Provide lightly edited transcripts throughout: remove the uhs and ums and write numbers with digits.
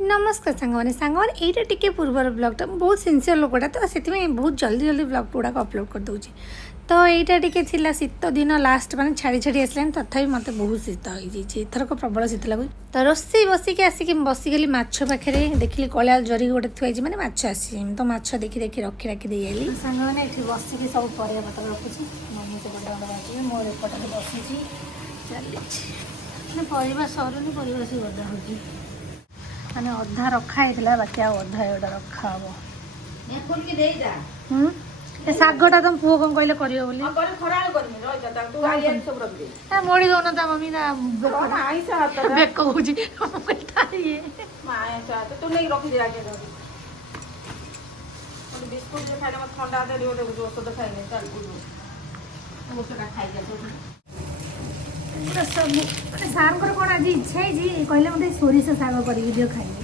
नमस्कार सांगवान यहीटा टी पूर्वर ब्लॉगटा बहुत सिंसियर लोकटा तो से बहुत जल्दी जल्दी ब्लॉग गुड़ाक अपलोड कर दूची तो यहाँ टी शीत दिन लास्ट मैंने छाड़ी छाड़ी आसलानी तथापि मत बहुत शीत हो एथरक प्रबल शीत लगुच तो रोसे बसिक आसिक बसिगली माछ पाखे देखिली कलिया जरी गोटे थुआई मैंने माछ आसी तो माछ देखी देखी रखी रखी दे आली सांग मैंने ये बसिक सब परिया पत्र रखुची मम्मी से बड़ा बड़ा बाजी मोर एपटे बसी चली परिवा सरुनी परिवा से गदा हो माने अधा रखा है बाकी अधा एटा रखा हम शागटा तुम पुओ कौन कहले करियो बोली मोड़ी दौन ता मम्मी ना बेक होजी सब सार कौन आज इच्छा है कहले मतलब सोरिष शाग कर खाइबे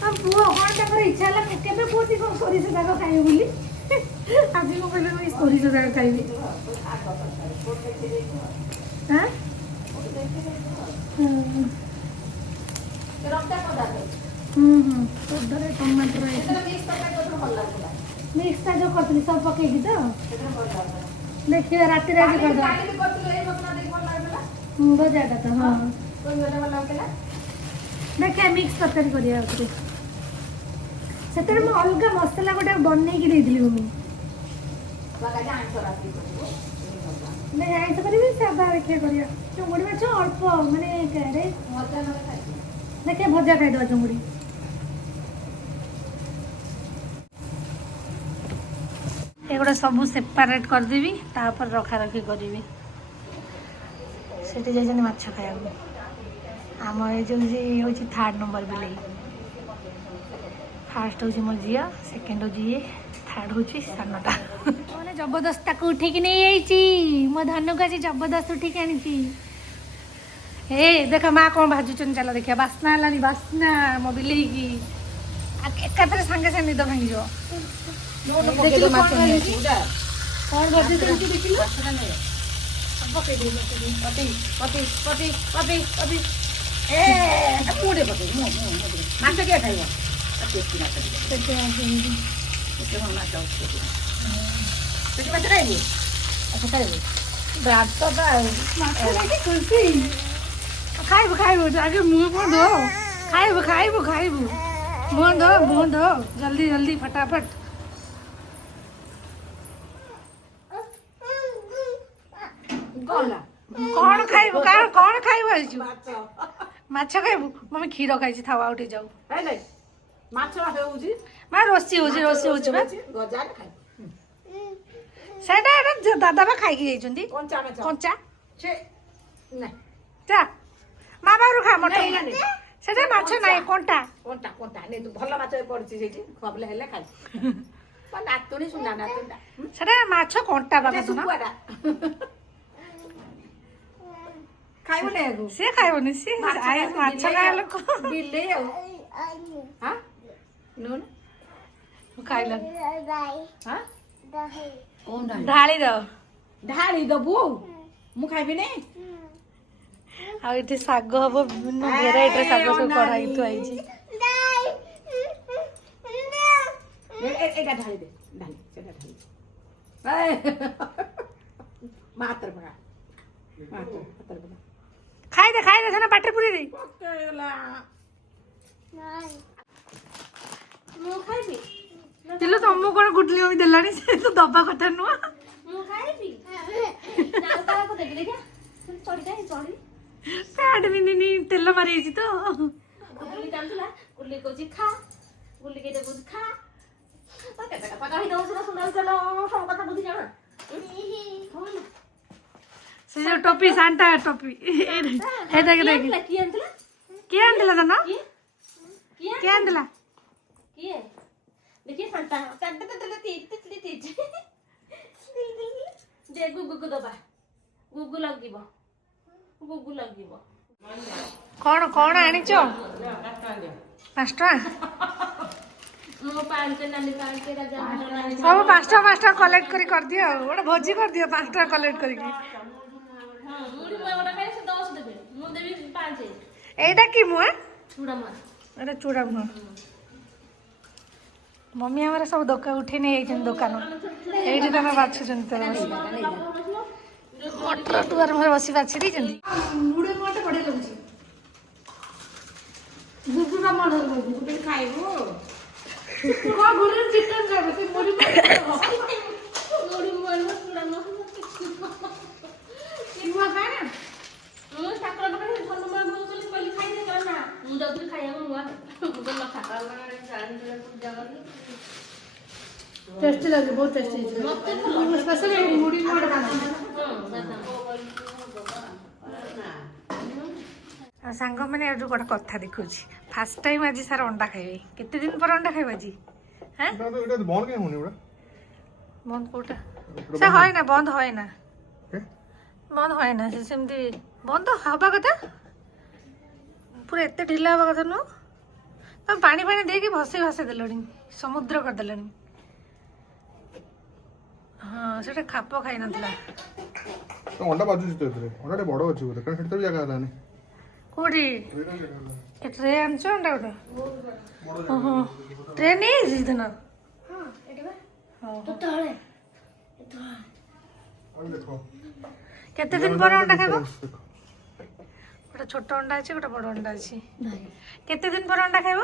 हाँ पुओ कौन इच्छा है केवे कौन सोरिष शाग खाइबे बोली आज को कहले सोरिष शाग खाइबे हाँ टमाटर मिक्स जो करती सब पकईकी तो देखिए राति बजाटा तो हाँ देखिए मिक्स तरकारी करिया से अलग मसला गोटे बनई मम्मी नहीं आइस करी सादा देखिए करिया चुंगुड़ी माछ अल्प माने देखिए भजा खाईदे चुंगुड़ी एगुड़ा सब सेपारेट करदेवी तापर रखा रखी करी से जाइए माछ खाया आम ये हूँ थर्ड नंबर बिल फास्ट हूँ मो झी सेकेंड हूँ ये थर्ड हूँ सानटा मैंने जबरदस्त उठे नहीं मो धनु को आज जबरदस्त उठे आनी हे देख माँ कौन भाजुन चल देखिए बास्ना है बास्ना मो बिल की एकाथरे सांगे सागे निद भांगी कौन भाजी खाइबु खाइबु आगे मुँह कौन धो खाइबु खाइबु खाइबु मुँह धो जल्दी जल्दी फटाफट कौन खाइबु कौन खाइबु माछ खाइबु मम्मी क्षीर खाई था उठे जाऊ माँ रोसी दादा बा खाई कंचा माँ बाहर खा मटन से माछ ना कंटा भल माछ पड़ी से नातुणी सुना नातुणी से माछ कंटा खाइबो से खाइबनी सी माछ खाए लोक बिल्ले हां नून खाइल हां ढाली दबु मु खाइबे नै आ इथे साग हबो विभिन्न भेराइटी साग सब कढ़ाई तो आइछि एटा ढाली दे सेटा ढाली मात्र बगा मात्र बगा खाई दे ना पाटे पुरी रे मु खाइबी तिलो तमु कोन गुडली ओमी देलानी से तो दबा कथा नुआ मु खाइबी नालता को देख देखा चढ़ी पैड मिनी तेल मारी छि तो गुल्ली कांदला गुल्ली को जी खा गुल्ली के दे खा पका ही दो सुना चलो सब कथा बुझी जाना से जो टोपी सांता टोपी ए देख के आंदला जाना के आंदला किए देखिए सांता दे गुगु दबा गुगु लगिबो कौन आनी चो 5 टका मो पांच नाली पांच राजा सब 5 टका कलेक्ट कर दियो गोटे भोजी कर दियो 5 टका कलेक्ट करके हां मुड़ी मैं गोटा खाइ से 10 देबे मु देबी 5 এইটা কি মুয়া চুড়া মাছ ଏଇଟା ଚୁଡ଼ା ଗୁଣ୍ଡ ମମି ଆମର ସବୁ ଦୋକାନ ଉଠେଇ ନେଇ ଯାଇଛନ୍ତି ଦୋକାନ ଏଇଠି ତମେ ବାଛୁଛନ୍ତି ତୋର ବସି ମଟର ଦୁଆର ମୁହଁରେ ବସି ବାଛି ଦେଇଛନ୍ତି ମୁଢ଼ି ମୁହଁଟା ବଢ଼ିଆ ଲାଗୁଛି ଗୁଗୁଟା ମନ ଗୁଗୁଟେ ଖାଇବୁ ହଁ ଗୁଗୁରେ ଚିକେନ ଖାଇବୁ ସେ ମୁଢ଼ି ମୁଢ଼ି ଖାଏ ନା ମୁଁ ଠାକୁର ପାଖରେ ଭଲ ମା ଭଲ କଲି କହିଲି ଖାଇଦେ କହିଲା ନା ମୁଁ ଯାଉଥିଲି ଖାଇବାକୁ ନୂଆ ମୁଁ କହିଲି ଠାକୁର ପାଖରେ ଜାଣିଥିଲେ ପୂଜା କଲି ଟେଷ୍ଟି ଲାଗୁଛି ବହୁତ ଟେଷ୍ଟି ମତେ ହେଇଛି ସ୍ପେଶାଲି ମୁଢ଼ି ମୁହଁଟା ବାଛି ଆଉ ସାଙ୍ଗମାନେ ଏଠୁ ଗୋଟେ କଥା ଦେଖୁଛି ଫାର୍ଷ୍ଟ ଟାଇମ୍ ଆଜି ସାର୍ ଅଣ୍ଡା ଖାଇବେ କେତେ ଦିନ ପରେ ଅଣ୍ଡା ଖାଇବ ଆଜି হ্যাঁ বন্ধ কোটা সে হয় না বন্ধ হয় না বন্ধ হয় না সে সেমতি বন্ধ হবা কথা পুরা এতে ঢিলা হবা কথা নো তুমি পানি পানি ଦେଇକି ଭସେଇ ଭସେଇ ଦେଲଣି ସମୁଦ୍ର କରିଦେଲଣି ହଁ ସେଟା ଖାପ ଖାଇ ନଥିଲା ଅଣ୍ଡା ବାଜୁଛି ତ ଏଥିରେ ଅଣ୍ଡାଟେ ବଡ଼ ଅଛି ବୋଧେ କାରଣ ସେଠି ତ ବି ଜାଗା ହେଲାନି କୋଉଠି ଏ ଟ୍ରେ ଆଣିଛ ଅଣ୍ଡା ଗୋଟେ ଓହୋ ଟ୍ରେ ନେଇଯାଇଛି ଦିନ କେତେ ଦିନ ପରେ ଅଣ୍ଡା ଖାଇବ ଗୋଟେ ଛୋଟ ଅଣ୍ଡା ଅଛି ଗୋଟେ ବଡ଼ ଅଣ୍ଡା ଅଛି କେତେ ଦିନ ପରେ ଅଣ୍ଡା ଖାଇବ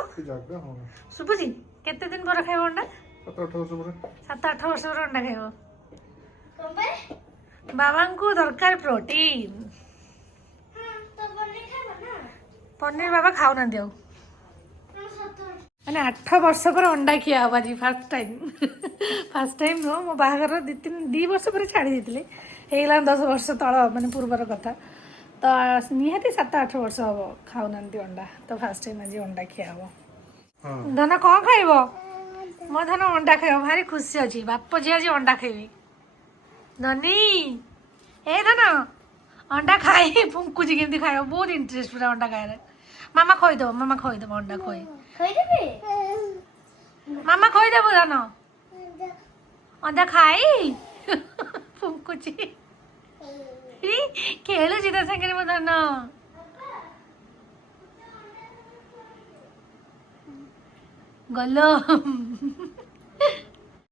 ଶୁଭୁଛି କେତେ ଦିନ ପରେ ଖାଇବ ଅଣ୍ଡା 7-8 ବର୍ଷ ପରେ ଅଣ୍ଡା ଖାଇବ ବାବାଙ୍କୁ ଦରକାର ପ୍ରୋଟିନ୍ ପନିର ବାବା ଖାଉନାହାନ୍ତି ଆଉ ମାନେ 8 ବର୍ଷ ପରେ ଅଣ୍ଡା ଖିଆ ହବ ଆଜି ଫାର୍ଷ୍ଟ ଟାଇମ୍ ନୁହଁ ମୋ ବାହାଘର 2 ବର୍ଷ ପରେ ଛାଡ଼ି ଦେଇଥିଲି ହେଇଗଲା 10 ବର୍ଷ ତଳ ମାନେ ପୂର୍ବର କଥା ତ ନିହାତି 7-8 ବର୍ଷ ହବ ଖାଉନାହାନ୍ତି ଅଣ୍ଡା ତ ଫାର୍ଷ୍ଟ ଟାଇମ୍ ଆଜି ଅଣ୍ଡା ଖିଆ ହବ ଧନ କ'ଣ ଖାଇବ ମୋ ଧନ ଅଣ୍ଡା ଖାଇବ ଭାରି ଖୁସି ଅଛି ବାପ ଝିଅ ଆଜି ଅଣ୍ଡା ଖାଇବି ଧନୀ ଏ ଧନ ଅଣ୍ଡା ଖାଇ ଫୁଙ୍କୁଛି କେମିତି ଖାଇବ ବହୁତ ଇଣ୍ଟରେଷ୍ଟ ପୁରା ଅଣ୍ଡା ଖାଇବାରେ ମାମା ଖୋଇଦେବ ଅଣ୍ଡା ଖୋଇ ମାମା ଖୋଇଦେବ ଧନ ଅଣ୍ଡା ଖାଇ ଫୁଙ୍କୁଛି ଖେଳୁଛି ତା ସାଙ୍ଗରେ ମୋ ଧନ ଗଲ